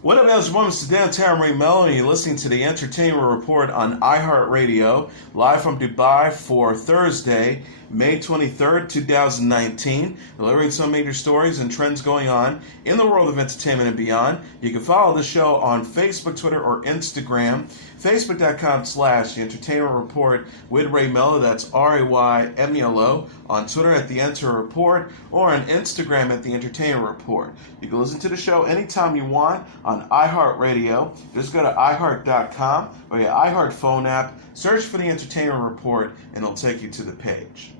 What up, guys? It's Dan Marie Melo, and you're listening to the Entertainment Report on iHeartRadio, live from Dubai for Thursday, May 23rd, 2019, delivering some major stories and trends going on in the world of entertainment and beyond. You can follow the show on Facebook, Twitter, or Instagram. Facebook.com/The Entertainment Report with Ray Melo, that's RAYMELO, on Twitter at The Enter Report, or on Instagram at The Entertainment Report. You can listen to the show anytime you want on iHeartRadio. Just go to iHeart.com or your iHeart phone app, search for The Entertainment Report, and it'll take you to the page.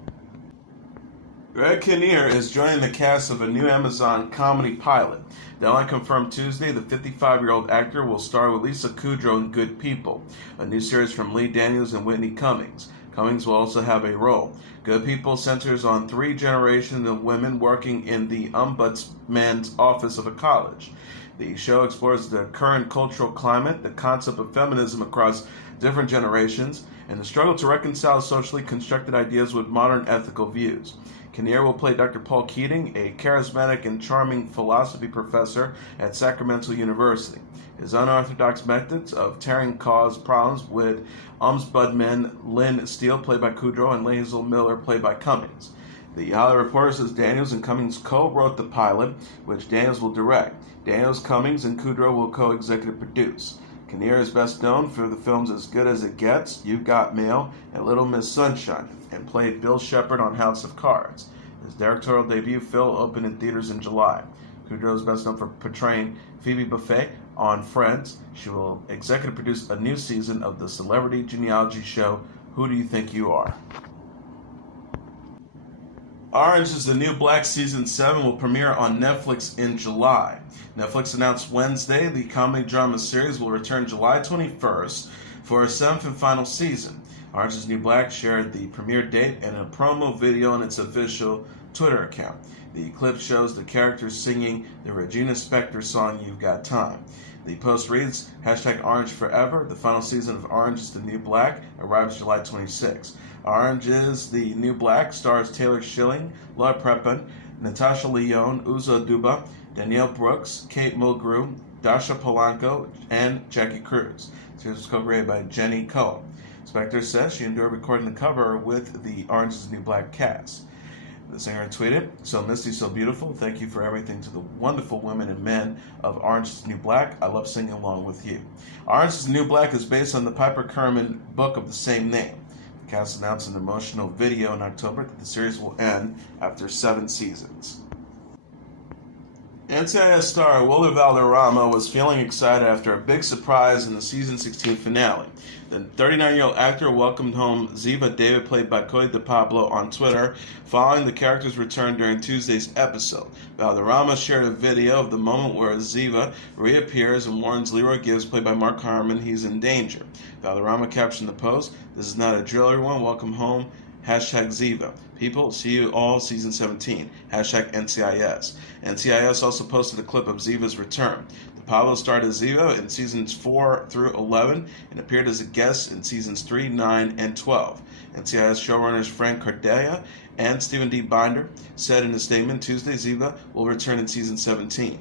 Greg Kinnear is joining the cast of a new Amazon comedy pilot. Deadline confirmed Tuesday, the 55-year-old actor will star with Lisa Kudrow in Good People, a new series from Lee Daniels and Whitney Cummings. Cummings will also have a role. Good People centers on three generations of women working in the ombudsman's office of a college. The show explores the current cultural climate, the concept of feminism across different generations, and the struggle to reconcile socially constructed ideas with modern ethical views. Kinnear will play Dr. Paul Keating, a charismatic and charming philosophy professor at Sacramento University. His unorthodox methods of tearing cause problems with Ombudsman Lynn Steele, played by Kudrow, and Hazel Miller, played by Cummings. The Hollywood Reporter says Daniels and Cummings co-wrote the pilot, which Daniels will direct. Daniels, Cummings, and Kudrow will co-executive produce. Kinnear is best known for the films As Good as It Gets, You've Got Mail, and Little Miss Sunshine, and played Bill Shepard on House of Cards. His directorial debut, Phil, opened in theaters in July. Kudrow is best known for portraying Phoebe Buffay on Friends. She will executive produce a new season of the celebrity genealogy show, Who Do You Think You Are? Orange is the New Black Season 7 will premiere on Netflix in July. Netflix announced Wednesday the comedy drama series will return July 21st for a seventh and final season. Orange is the New Black shared the premiere date and a promo video on its official Twitter account. The clip shows the characters singing the Regina Spektor song You've Got Time. The post reads, #Orange Forever. The final season of Orange is the New Black arrives July 26. Orange is the New Black stars Taylor Schilling, Laura Prepon, Natasha Lyonne, Uzo Aduba, Danielle Brooks, Kate Mulgrew, Dasha Polanco, and Jackie Cruz. The series was co-created by Jenny Cohen. Spektor says she enjoyed recording the cover with the Orange is the New Black cast. The singer tweeted, "So misty, so beautiful. Thank you for everything to the wonderful women and men of Orange is the New Black. I love singing along with you." Orange is the New Black is based on the Piper Kerman book of the same name. The cast announced an emotional video in October that the series will end after 7 seasons. NCIS star Willie Valderrama was feeling excited after a big surprise in the season 16 finale. The 39-year-old actor welcomed home Ziva David, played by Cody DiPablo, on Twitter following the character's return during Tuesday's episode. Valderrama shared a video of the moment where Ziva reappears and warns Leroy Gibbs, played by Mark Harmon, he's in danger. Valderrama captioned the post, "This is not a drill, everyone. Welcome home. #Ziva. People, see you all season 17. #NCIS. NCIS also posted a clip of Ziva's return. Pablo starred as Ziva in seasons 4 through 11 and appeared as a guest in seasons 3, 9, and 12. NCIS showrunners Frank Cardea and Stephen D. Binder said in a statement Tuesday Ziva will return in season 17.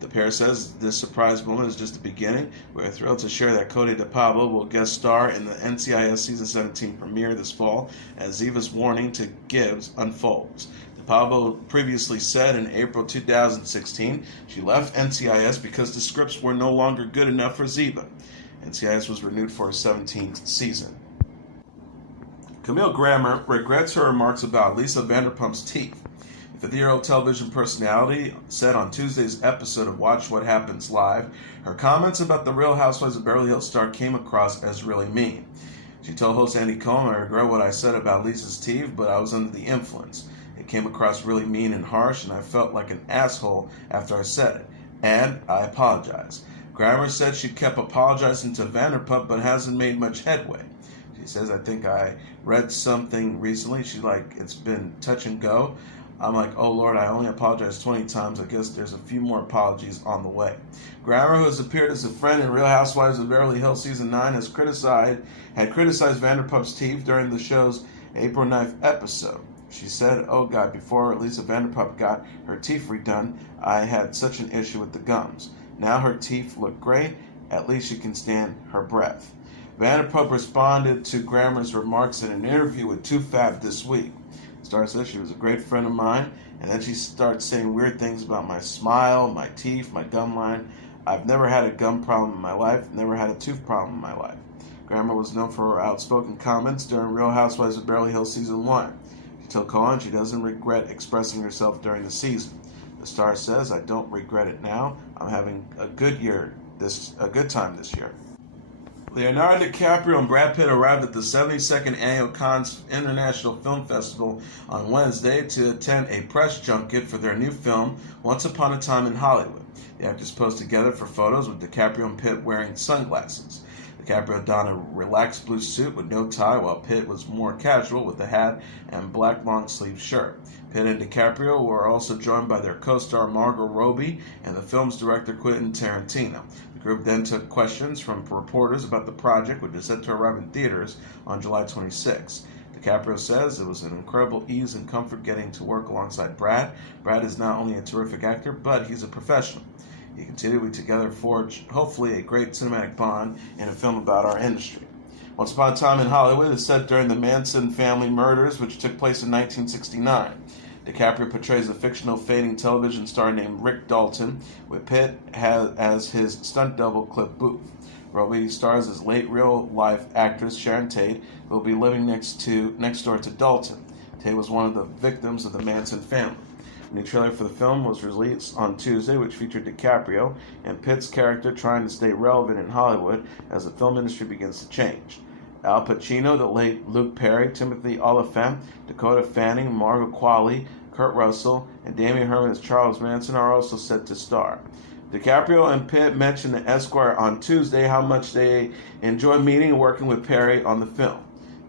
The pair says this surprise moment is just the beginning. We're thrilled to share that Cody DiPablo will guest star in the NCIS season 17 premiere this fall as Ziva's warning to Gibbs unfolds. DiPablo previously said in April 2016 she left NCIS because the scripts were no longer good enough for Ziva. NCIS was renewed for a 17th season. Camille Grammer regrets her remarks about Lisa Vanderpump's teeth. The 50-year-old television personality said on Tuesday's episode of Watch What Happens Live, her comments about the Real Housewives of Beverly Hills star came across as really mean. She told host Andy Cohen, "I regret what I said about Lisa's teeth, but I was under the influence. It came across really mean and harsh, and I felt like an asshole after I said it. And I apologize." Grammer said she kept apologizing to Vanderpump, but hasn't made much headway. She says, "I think I read something recently. She's like, it's been touch and go. I'm like, oh Lord, I only apologized 20 times. I guess there's a few more apologies on the way." Grammer, who has appeared as a friend in Real Housewives of Beverly Hills Season 9, had criticized Vanderpump's teeth during the show's April 9th episode. She said, "Oh God, before Lisa Vanderpump got her teeth redone, I had such an issue with the gums. Now her teeth look great. At least she can stand her breath. Vanderpump responded to Grammer's remarks in an interview with Too Fab this week. The star said she was a great friend of mine, and then she starts saying weird things about my smile, my teeth, my gum line. I've never had a gum problem in my life, never had a tooth problem in my life. Grammer was known for her outspoken comments during Real Housewives of Beverly Hills Season 1. She told Cohen she doesn't regret expressing herself during the season. The star says, I don't regret it now. I'm having a good time this year. Leonardo DiCaprio and Brad Pitt arrived at the 72nd Annual Cannes International Film Festival on Wednesday to attend a press junket for their new film, Once Upon a Time in Hollywood. The actors posed together for photos with DiCaprio and Pitt wearing sunglasses. DiCaprio donned a relaxed blue suit with no tie, while Pitt was more casual with a hat and black long-sleeve shirt. Pitt and DiCaprio were also joined by their co-star Margot Robbie and the film's director Quentin Tarantino. The group then took questions from reporters about the project, which is set to arrive in theaters on July 26. DiCaprio says it was an incredible ease and comfort getting to work alongside Brad. Brad is not only a terrific actor, but he's a professional. He continued, we together forge, hopefully, a great cinematic bond in a film about our industry. Once Upon a Time in Hollywood is set during the Manson family murders, which took place in 1969. DiCaprio portrays a fictional fading television star named Rick Dalton, with Pitt as his stunt double Cliff Booth. Robbie stars as late real-life actress Sharon Tate, who will be living next door to Dalton. Tate was one of the victims of the Manson family. A new trailer for the film was released on Tuesday, which featured DiCaprio and Pitt's character trying to stay relevant in Hollywood as the film industry begins to change. Al Pacino, the late Luke Perry, Timothy Olyphant, Dakota Fanning, Margot Qualley, Kurt Russell, and Damien Herman as Charles Manson are also set to star. DiCaprio and Pitt mentioned to Esquire on Tuesday how much they enjoy meeting and working with Perry on the film.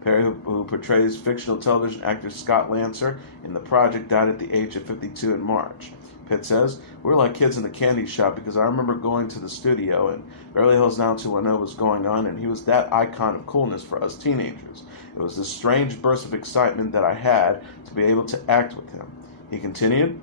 Perry, who portrays fictional television actor Scott Lancer in the project, died at the age of 52 in March. Pitt says, we're like kids in the candy shop because I remember going to the studio and Beverly Hills 90210 was going on, and he was that icon of coolness for us teenagers. It was this strange burst of excitement that I had to be able to act with him. He continued,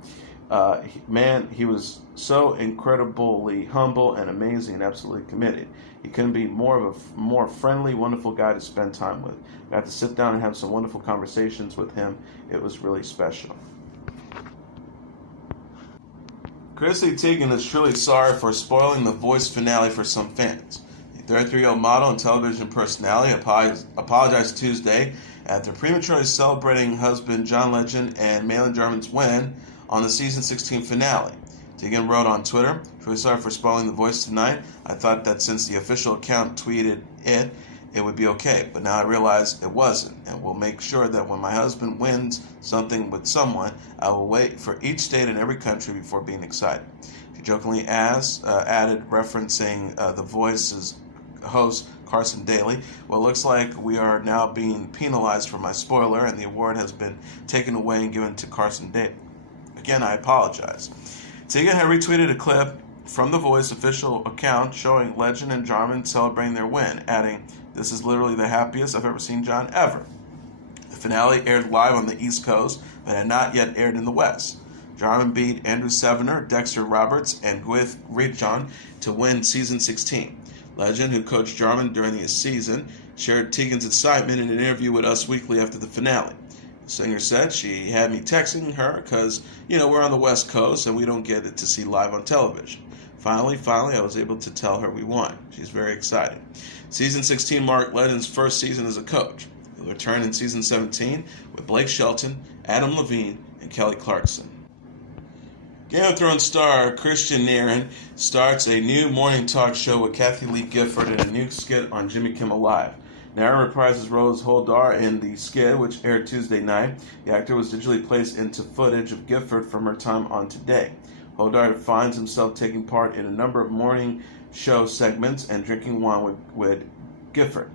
he was so incredibly humble and amazing and absolutely committed. He couldn't be more friendly, wonderful guy to spend time with. I got to sit down and have some wonderful conversations with him. It was really special. Chrissy Teigen is truly sorry for spoiling The Voice finale for some fans. The 33-year-old model and television personality apologized Tuesday after prematurely celebrating husband John Legend and Malin Jarman's win on the season 16 finale. Teigen wrote on Twitter, "Truly sorry for spoiling The Voice tonight. I thought that since the official account tweeted it would be okay, but now I realize it wasn't, and will make sure that when my husband wins something with someone, I will wait for each state in every country before being excited." She jokingly added, referencing The Voice's host Carson Daly, "Well, it looks like we are now being penalized for my spoiler, and the award has been taken away and given to Carson Daly. Again, I apologize." Teigen had retweeted a clip from The Voice official account showing Legend and Jarman celebrating their win, adding, "This is literally the happiest I've ever seen John ever." The finale aired live on the East Coast, but had not yet aired in the West. Jarman beat Andrew Sevener, Dexter Roberts, and Gwyneth Rejon to win season 16. Legend, who coached Jarman during the season, shared Teigen's excitement in an interview with Us Weekly after the finale. The singer said, "She had me texting her because, we're on the West Coast and we don't get it to see live on television. Finally, I was able to tell her we won. She's very excited." Season 16 marked Legend's first season as a coach. He'll return in season 17 with Blake Shelton, Adam Levine, and Kelly Clarkson. Game of Thrones star Christian Kinnear starts a new morning talk show with Kathy Lee Gifford in a new skit on Jimmy Kimmel Live. Kinnear reprised his role as Holdar in the skit, which aired Tuesday night. The actor was digitally placed into footage of Gifford from her time on Today. Holdar finds himself taking part in a number of morning show segments and drinking wine with Gifford.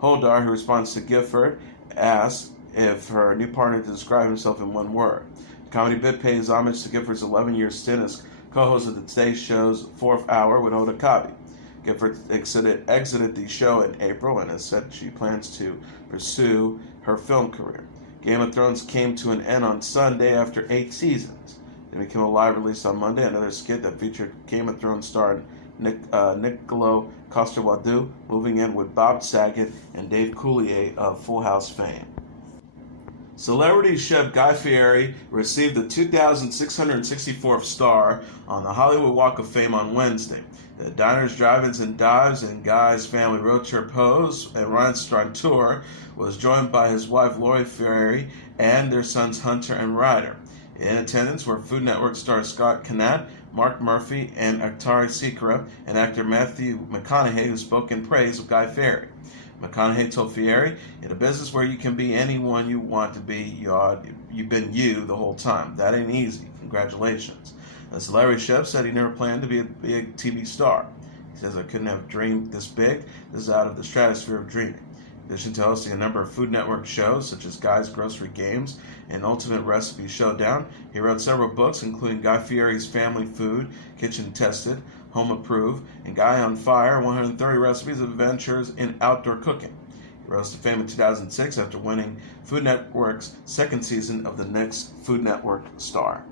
Holdar, who responds to Gifford, asks if her new partner to describe himself in one word. The comedy bit pays homage to Gifford's 11-year stint as co-host of the Today Show's Fourth Hour with Hoda Kotb. Gifford exited the show in April and has said she plans to pursue her film career. Game of Thrones came to an end on Sunday after 8 seasons. Jimmy Kimmel Live released on Monday another skit that featured Game of Thrones star Niccolo Coster-Waldau moving in with Bob Saget and Dave Coulier of Full House fame. Celebrity chef Guy Fieri received the 2,664th star on the Hollywood Walk of Fame on Wednesday. The Diners, Drive-Ins, and Dives and Guy's Family Road Trip host and restaurateur was joined by his wife Lori Fieri and their sons Hunter and Ryder. In attendance were Food Network star Scott Knott, Mark Murphy, and Akhtar Sikra, and actor Matthew McConaughey, who spoke in praise of Guy Fieri. McConaughey told Fieri, "In a business where you can be anyone you want to be, you've been you the whole time. That ain't easy. Congratulations." The celebrity chef said he never planned to be a big TV star. He says, "I couldn't have dreamed this big. This is out of the stratosphere of dreaming." In addition to hosting a number of Food Network shows, such as Guy's Grocery Games and Ultimate Recipe Showdown, he wrote several books, including Guy Fieri's Family Food, Kitchen Tested, Home Approved, and Guy on Fire, 130 Recipes of Adventures in Outdoor Cooking. He rose to fame in 2006 after winning Food Network's second season of The Next Food Network Star.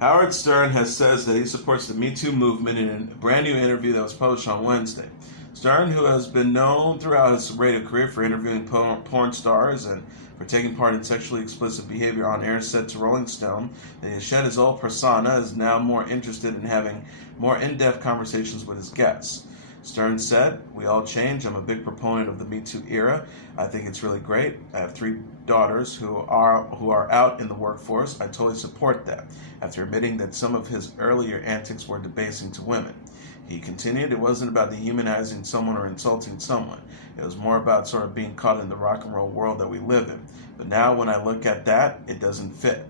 Howard Stern says that he supports the Me Too movement in a brand new interview that was published on Wednesday. Stern, who has been known throughout his radio career for interviewing porn stars and for taking part in sexually explicit behavior on air, said to Rolling Stone that he has shed his old persona, is now more interested in having more in-depth conversations with his guests. Stern said, "We all change. I'm a big proponent of the Me Too era. I think it's really great. I have 3 daughters who are out in the workforce. I totally support that," after admitting that some of his earlier antics were debasing to women. He continued, "It wasn't about dehumanizing someone or insulting someone. It was more about sort of being caught in the rock and roll world that we live in. But now when I look at that, it doesn't fit."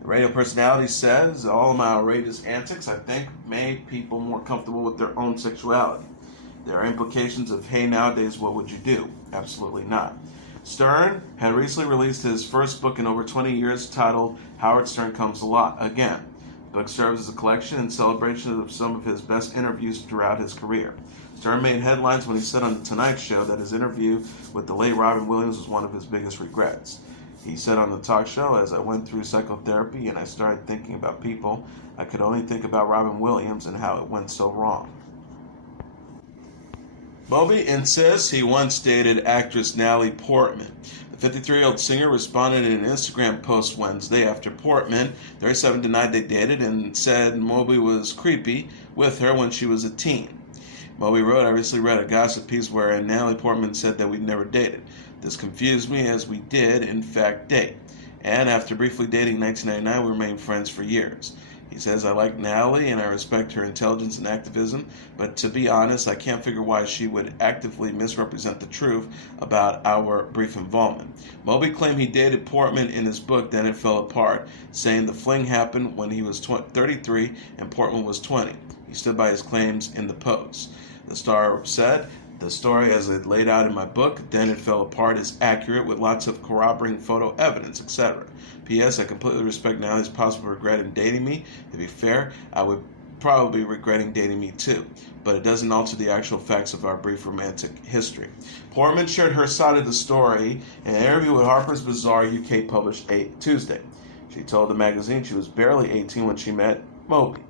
The radio personality says, "All of my outrageous antics, I think, made people more comfortable with their own sexuality. There are implications of, hey, nowadays, what would you do? Absolutely not." Stern had recently released his first book in over 20 years titled Howard Stern Comes Again. The book serves as a collection and celebration of some of his best interviews throughout his career. Stern made headlines when he said on The Tonight Show that his interview with the late Robin Williams was one of his biggest regrets. He said on the talk show, "As I went through psychotherapy and I started thinking about people, I could only think about Robin Williams and how it went so wrong." Moby insists he once dated actress Natalie Portman. The 53-year-old singer responded in an Instagram post Wednesday after Portman, 37, denied they dated and said Moby was creepy with her when she was a teen. Moby wrote, "I recently read a gossip piece wherein Natalie Portman said that we'd never dated. This confused me as we did, in fact, date. And after briefly dating in 1999, we remained friends for years." He says, "I like Natalie and I respect her intelligence and activism, but to be honest, I can't figure why she would actively misrepresent the truth about our brief involvement." Moby claimed he dated Portman in his book, Then It Fell Apart, saying the fling happened when he was 33 and Portman was 20. He stood by his claims in the post. The star said, "The story as it laid out in my book, Then It Fell Apart, is accurate with lots of corroborating photo evidence, etc. P.S. I completely respect Natalie's possible regret in dating me. To be fair, I would probably be regretting dating me too, but it doesn't alter the actual facts of our brief romantic history." Portman shared her side of the story in an interview with Harper's Bazaar UK published Tuesday. She told the magazine she was barely 18 when she met Moby.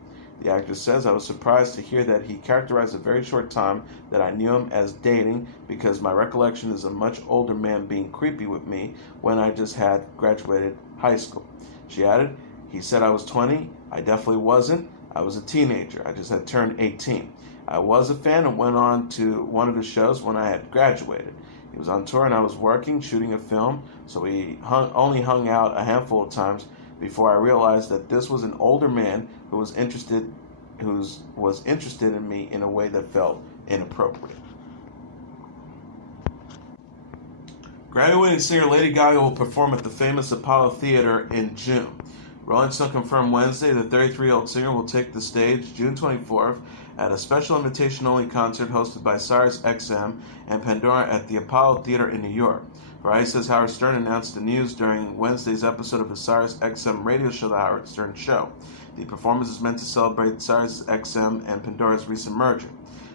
The actress says, "I was surprised to hear that he characterized the very short time that I knew him as dating because my recollection is a much older man being creepy with me when I just had graduated high school." She added, "He said I was 20. I definitely wasn't. I was a teenager. I just had turned 18. I was a fan and went on to one of his shows when I had graduated. He was on tour and I was working, shooting a film, so we only hung out a handful of times before I realized that this was an older man who was interested in me in a way that felt inappropriate." Grammy-winning singer Lady Gaga will perform at the famous Apollo Theater in June. Rolling Stone confirmed Wednesday the 33-year-old singer will take the stage June 24th at a special invitation-only concert hosted by Sirius XM and Pandora at the Apollo Theater in New York. Variety says Howard Stern announced the news during Wednesday's episode of his Sirius XM radio show, The Howard Stern Show. The performance is meant to celebrate Sirius XM and Pandora's recent merger.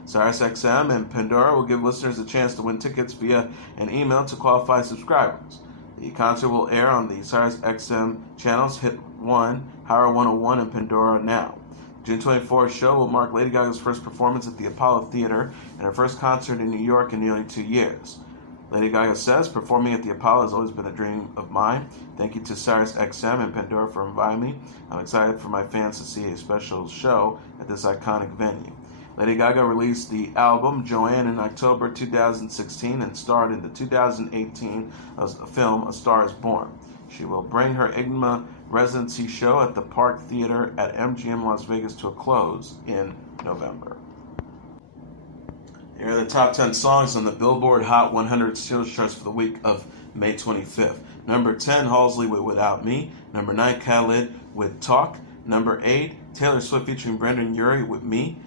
Sirius XM and Pandora will give listeners a chance to win tickets via an email to qualified subscribers. The concert will air on the Sirius XM channels Hit 1, Power 101 and Pandora Now. June 24th show will mark Lady Gaga's first performance at the Apollo Theater and her first concert in New York in nearly 2 years. Lady Gaga says, performing at the Apollo has always been a dream of mine. Thank you to Sirius XM and Pandora for inviting me. I'm excited for my fans to see a special show at this iconic venue. Lady Gaga released the album Joanne in October 2016 and starred in the 2018 film A Star is Born. She will bring her Enigma residency show at the Park Theater at MGM Las Vegas to a close in November. Here are the top 10 songs on the Billboard Hot 100 sales charts for the week of May 25th. Number 10, Halsey with Without Me. Number 9, Khalid with Talk. Number 8, Taylor Swift featuring Brendan Urie with Me.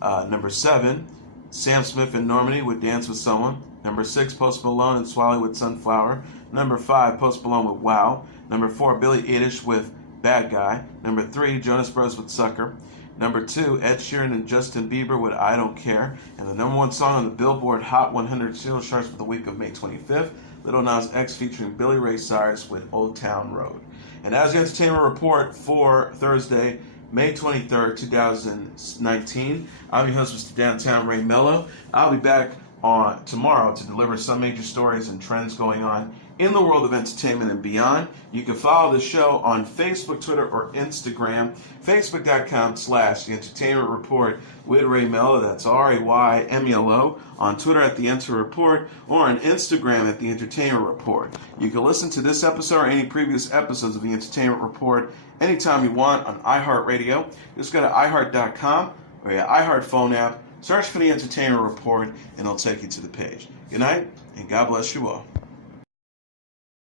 Number 7, Sam Smith and Normani with Dance with Someone. Number 6, Post Malone and Swally with Sunflower. Number 5, Post Malone with Wow. Number 4, Billie Eilish with Bad Guy. Number 3, Jonas Brothers with Sucker. Number 2, Ed Sheeran and Justin Bieber with I Don't Care. And the number 1 song on the Billboard Hot 100 sales charts for the week of May 25th, Lil Nas X featuring Billy Ray Cyrus with Old Town Road. And as the entertainment report for Thursday, May 23rd, 2019, I'm your host, Mr. Downtown Ray Melo. I'll be back on tomorrow to deliver some major stories and trends going on in the world of entertainment and beyond. You can follow the show on Facebook, Twitter, or Instagram. Facebook.com/The Entertainment Report with Ray Melo. That's RAYMELO. On Twitter at The Enter Report, or on Instagram at The Entertainment Report. You can listen to this episode or any previous episodes of The Entertainment Report anytime you want on iHeartRadio. Just go to iHeart.com or your iHeart phone app. Search for The Entertainment Report, and it'll take you to the page. Good night, and God bless you all.